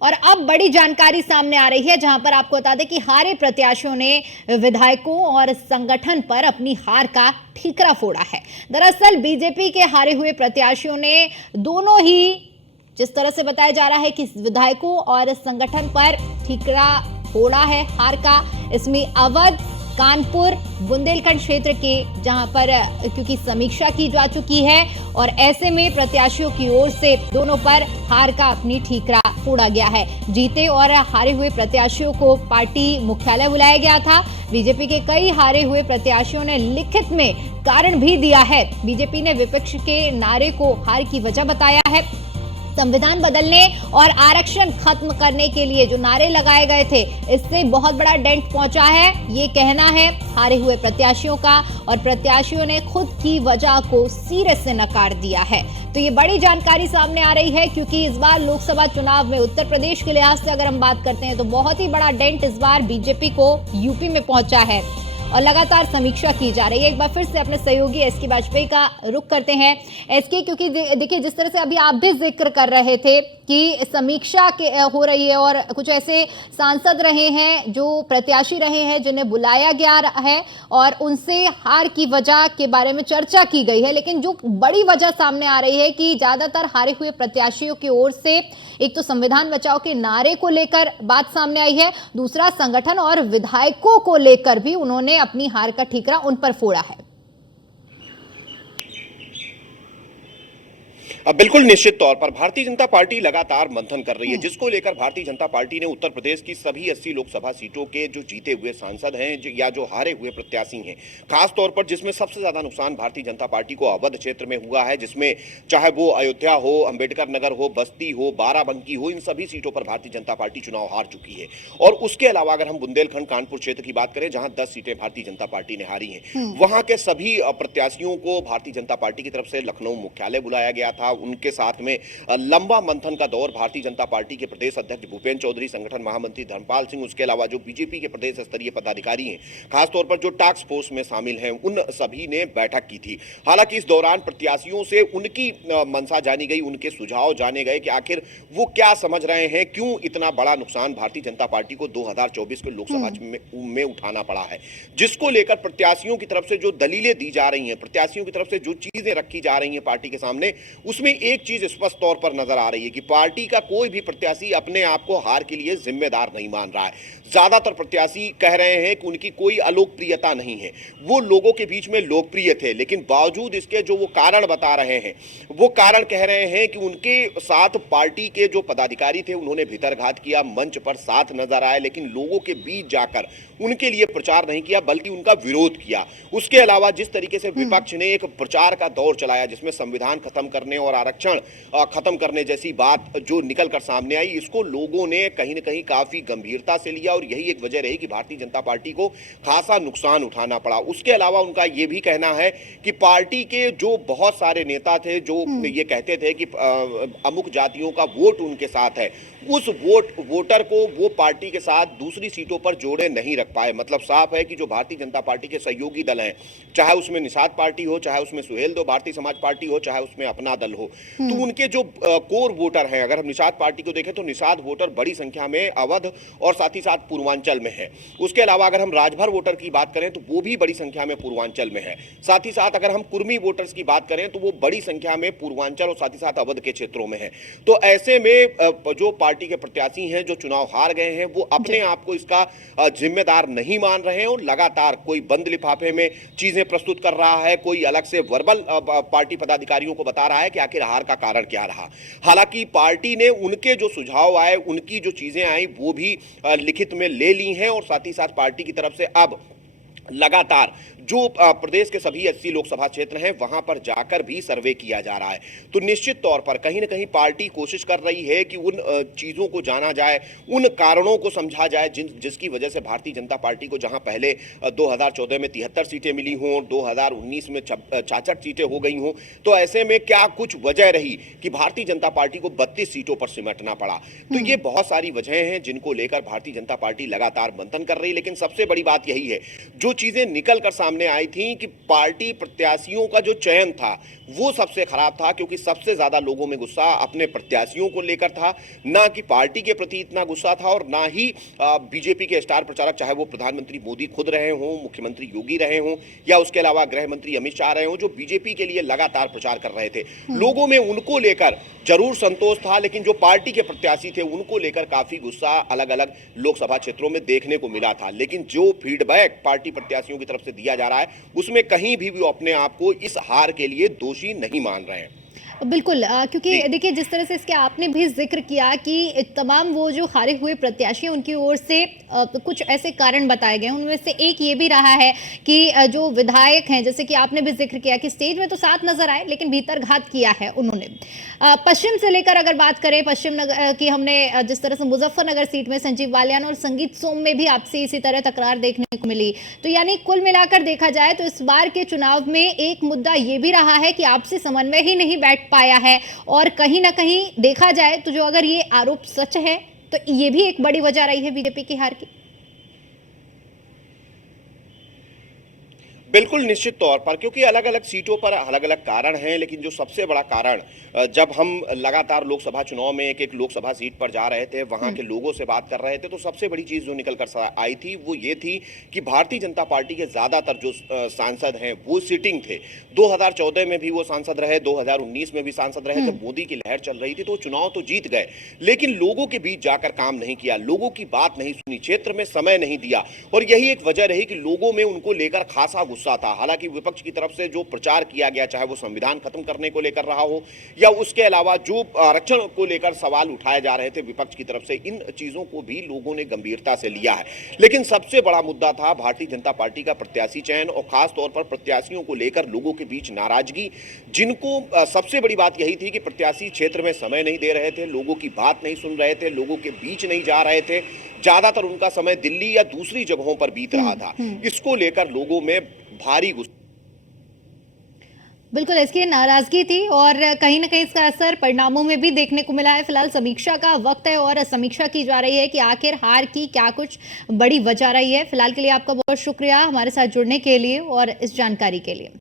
और अब बड़ी जानकारी सामने आ रही है, जहां पर आपको बता दें कि हारे प्रत्याशियों ने विधायकों और संगठन पर अपनी हार का ठीकरा फोड़ा है। दरअसल बीजेपी के हारे हुए प्रत्याशियों ने दोनों ही, जिस तरह से बताया जा रहा है कि विधायकों और संगठन पर ठीकरा फोड़ा है हार का। इसमें अवध, कानपुर, बुंदेलखंड क्षेत्र के, जहां पर क्योंकि समीक्षा की जा चुकी है और ऐसे में प्रत्याशियों की ओर से दोनों पर हार का अपनी ठीकरा फोड़ा गया है। जीते और हारे हुए प्रत्याशियों को पार्टी मुख्यालय बुलाया गया था। बीजेपी के कई हारे हुए प्रत्याशियों ने लिखित में कारण भी दिया है। बीजेपी ने विपक्ष के नारे को हार की वजह बताया है। संविधान बदलने और आरक्षण खत्म करने के लिए जो नारे लगाए गए थे, इससे बहुत बड़ा डेंट पहुंचा है, ये कहना है हारे हुए प्रत्याशियों का। और प्रत्याशियों ने खुद की वजह को सिरे से नकार दिया है। तो ये बड़ी जानकारी सामने आ रही है, क्योंकि इस बार लोकसभा चुनाव में उत्तर प्रदेश के लिहाज से अगर हम बात करते हैं तो बहुत ही बड़ा डेंट इस बार बीजेपी को यूपी में पहुंचा है और लगातार समीक्षा की जा रही है। एक बार फिर से अपने सहयोगी एसके वाजपेयी का रुख करते हैं। एसके, क्योंकि देखिए जिस तरह से अभी आप भी जिक्र कर रहे थे कि समीक्षा हो रही है और कुछ ऐसे सांसद रहे हैं, जो प्रत्याशी रहे हैं, जिन्हें बुलाया गया है और उनसे हार की वजह के बारे में चर्चा की गई है। लेकिन जो बड़ी वजह सामने आ रही है कि ज्यादातर हारे हुए प्रत्याशियों की ओर से एक तो संविधान बचाओ के नारे को लेकर बात सामने आई है, दूसरा संगठन और विधायकों को लेकर भी उन्होंने अपनी हार का ठीकरा उन पर फोड़ा है। अब बिल्कुल निश्चित तौर पर भारतीय जनता पार्टी लगातार मंथन कर रही है, जिसको लेकर भारतीय जनता पार्टी ने उत्तर प्रदेश की सभी 80 लोकसभा सीटों के जो जीते हुए सांसद हैं या जो हारे हुए प्रत्याशी हैं, खास तौर पर जिसमें सबसे ज्यादा नुकसान भारतीय जनता पार्टी को अवध क्षेत्र में हुआ है, जिसमें चाहे वो अयोध्या हो, अंबेडकर नगर हो, बस्ती हो, बाराबंकी हो, इन सभी सीटों पर भारतीय जनता पार्टी चुनाव हार चुकी है। और उसके अलावा अगर हम बुंदेलखंड कानपुर क्षेत्र की बात करें, जहां 10 सीटें भारतीय जनता पार्टी ने हारी हैं, वहां के सभी प्रत्याशियों को भारतीय जनता पार्टी की तरफ से लखनऊ मुख्यालय बुलाया गया था। उनके साथ में लंबा मंथन का दौर भारतीय जनता पार्टी के प्रदेश अध्यक्ष भूपेंद्र चौधरी, संगठन महामंत्री धर्मपाल सिंह, उसके अलावा जो बीजेपी के प्रदेश स्तरीय पदाधिकारी हैं, खासतौर पर जो टास्क फोर्स में शामिल हैं, उन सभी ने बैठक की थी। हालांकि इस दौरान प्रत्याशियों से उनकी मंशा जानी गई, उनके सुझाव जाने गए कि आखिर वो क्या समझ रहे हैं, क्यों इतना बड़ा नुकसान भारतीय जनता पार्टी को 2024 के लोकसभा में उठाना पड़ा है, जिसको लेकर प्रत्याशियों की तरफ से जो दलीलें दी जा रही हैं, प्रत्याशियों की तरफ से जो चीजें रखी जा रही हैं पार्टी के सामने, उसमें एक चीज स्पष्ट तौर पर नजर आ रही है कि पार्टी का कोई भी प्रत्याशी अपने आप को हार के लिए जिम्मेदार नहीं मान रहा है। ज्यादातर प्रत्याशी कह रहे हैं कि उनकी कोई अलोकप्रियता नहीं है, वो लोगों के बीच में लोकप्रिय थे, लेकिन बावजूद इसके जो वो कारण बता रहे हैं, वो कारण कह रहे हैं कि उनके साथ पार्टी के जो पदाधिकारी थे, उन्होंने भीतरघात किया, मंच पर साथ नजर आए, लेकिन लोगों के बीच जाकर उनके लिए प्रचार नहीं किया, बल्कि उनका विरोध किया। उसके अलावा जिस तरीके से विपक्ष ने एक प्रचार का दौर चलाया, जिसमें संविधान खत्म करने और आरक्षण खत्म करने जैसी बात जो निकल कर सामने आई, इसको लोगों ने कहीं न कहीं काफी गंभीरता से लिया और यही एक वजह रही कि भारतीय जनता पार्टी को खासा नुकसान उठाना पड़ा। उसके अलावा उनका यह भी कहना है कि पार्टी के जो बहुत सारे नेता थे, जो ये कहते थे कि अमुक जातियों का वोट उनके साथ है, उस वोटर को वो पार्टी के साथ दूसरी सीटों पर जोड़े नहीं रख पाए। मतलब साफ है कि जो भारतीय जनता पार्टी के सहयोगी दल हैं, चाहे उसमें निषाद पार्टी हो, चाहे उसमें सुहेलदेव भारतीय समाज पार्टी हो, चाहे उसमें अपना दल हो, तो उनके जो कोर वोटर हैं, अगर हम निषाद पार्टी को देखें तो निषाद वोटर बड़ी संख्या में अवध और साथ ही साथ पूर्वांचल में है। उसके अलावा अगर हम राजभर वोटर की बात करें तो वो भी बड़ी संख्या में पूर्वांचल में है। साथ ही साथ अगर हम कुर्मी वोटर्स की बात करें तो वो बड़ी संख्या में पूर्वांचल और साथ ही साथ अवध के क्षेत्रों में है। तो ऐसे में जो पार्टी के प्रत्याशी हैं, जो चुनाव हार गए हैं, वो अपने आप को इसका जिम्मेदार नहीं मान रहे हैं और लगातार कोई बंद लिफाफे में चीजें प्रस्तुत कर रहा है, कोई अलग से वर्बल पार्टी पदाधिकारियों को बता रहा है कि आखिर हार का कारण क्या रहा। हालांकि पार्टी ने उनके जो सुझाव आए, उनकी जो चीजें आई, वो भी लिखित में ले ली हैं और साथ ही साथ पार्टी की तरफ से अब लगातार जो प्रदेश के सभी 80 लोकसभा क्षेत्र हैं, वहां पर जाकर भी सर्वे किया जा रहा है। तो निश्चित तौर पर कहीं ना कहीं पार्टी कोशिश कर रही है कि उन चीजों को जाना जाए, उन कारणों को समझा जाए जिसकी वजह से भारतीय जनता पार्टी को जहां पहले 2014 में 73 सीटें मिली हों, 2019 में 66 सीटें हो गई हों, तो ऐसे में क्या कुछ वजह रही कि भारतीय जनता पार्टी को 32 सीटों पर सिमटना पड़ा। तो ये बहुत सारी वजहें हैं जिनको लेकर भारतीय जनता पार्टी लगातार मंथन कर रही है। लेकिन सबसे बड़ी बात यही है, जो चीजें निकल कर सामने आई थी कि पार्टी प्रत्याशियों का जो चयन था वो सबसे खराब था, क्योंकि सबसे ज्यादा लोगों में गुस्सा अपने प्रत्याशियों को लेकर था, ना कि पार्टी के प्रति इतना गुस्सा था, और ना ही बीजेपी के स्टार प्रचारक, चाहे वो प्रधानमंत्री मोदी खुद रहे हों, मुख्यमंत्री योगी रहे हों, या उसके अलावा गृह मंत्री अमित शाह रहे हों, जो बीजेपी के लिए लगातार प्रचार कर रहे थे। लोगों में उनको लेकर जरूर संतोष था, लेकिन जो पार्टी के प्रत्याशी थे उनको लेकर काफी गुस्सा अलग अलग लोकसभा क्षेत्रों में देखने को मिला था। लेकिन जो फीडबैक पार्टी प्रत्याशियों की तरफ से दिया जा रहा है उसमें कहीं भी वो अपने आप को इस हार के लिए दोषी नहीं मान रहे हैं। बिल्कुल क्योंकि देखिए जिस तरह से इसके आपने भी जिक्र किया कि तमाम वो जो हारे हुए प्रत्याशी हैं उनकी ओर से कुछ ऐसे कारण बताए गए, उनमें से एक ये भी रहा है कि जो विधायक हैं, जैसे कि आपने भी जिक्र किया कि स्टेज में तो साथ नजर आए लेकिन भीतर घात किया है उन्होंने। पश्चिम से लेकर अगर बात करें, पश्चिम नगर की हमने जिस तरह से मुजफ्फरनगर सीट में संजीव बालियान और संगीत सोम में भी आपसे इसी तरह तकरार देखने को मिली, तो यानी कुल मिलाकर देखा जाए तो इस बार के चुनाव में एक मुद्दा ये भी रहा है कि आपसी समन्वय ही नहीं बैठ पाया है, और कहीं ना कहीं देखा जाए तो जो अगर ये आरोप सच है तो ये भी एक बड़ी वजह रही है बीजेपी की हार की। बिल्कुल निश्चित तौर पर, क्योंकि अलग अलग सीटों पर अलग अलग कारण हैं, लेकिन जो सबसे बड़ा कारण, जब हम लगातार लोकसभा चुनाव में एक एक लोकसभा सीट पर जा रहे थे, वहां के लोगों से बात कर रहे थे, तो सबसे बड़ी चीज जो निकल कर आई थी वो ये थी कि भारतीय जनता पार्टी के ज्यादातर जो सांसद हैं वो सिटिंग थे। 2014 में भी वो सांसद रहे, 2019 में भी सांसद रहे, जब मोदी की लहर चल रही थी तो चुनाव तो जीत गए, लेकिन लोगों के बीच जाकर काम नहीं किया, लोगों की बात नहीं सुनी, क्षेत्र में समय नहीं दिया, और यही एक वजह रही कि लोगों में उनको लेकर खासा गुस्सा था। हालांकि विपक्ष की तरफ से जो प्रचार किया गया, चाहे वो संविधान खत्म करने को लेकर रहा हो या उसके अलावा जो आरक्षण को लेकर सवाल उठाए जा रहे थे विपक्ष की तरफ से, इन चीजों को भी लोगों ने गंभीरता से लिया है। लेकिन सबसे बड़ा मुद्दा था भारतीय जनता पार्टी का प्रत्याशी चयन, और खास तौर पर प्रत्याशियों को लेकर लोगों के बीच नाराजगी, जिनको सबसे बड़ी बात यही थी कि प्रत्याशी क्षेत्र में समय नहीं दे रहे थे, लोगों की बात नहीं सुन रहे थे, लोगों के बीच नहीं जा रहे थे, ज्यादातर उनका समय दिल्ली या दूसरी जगहों पर बीत रहा था। इसको लेकर लोगों में भारी गुस्सा, बिल्कुल इसकी नाराजगी थी, और कहीं ना कहीं इसका असर परिणामों में भी देखने को मिला है। फिलहाल समीक्षा का वक्त है और समीक्षा की जा रही है कि आखिर हार की क्या कुछ बड़ी वजह रही है। फिलहाल के लिए आपका बहुत शुक्रिया हमारे साथ जुड़ने के लिए और इस जानकारी के लिए।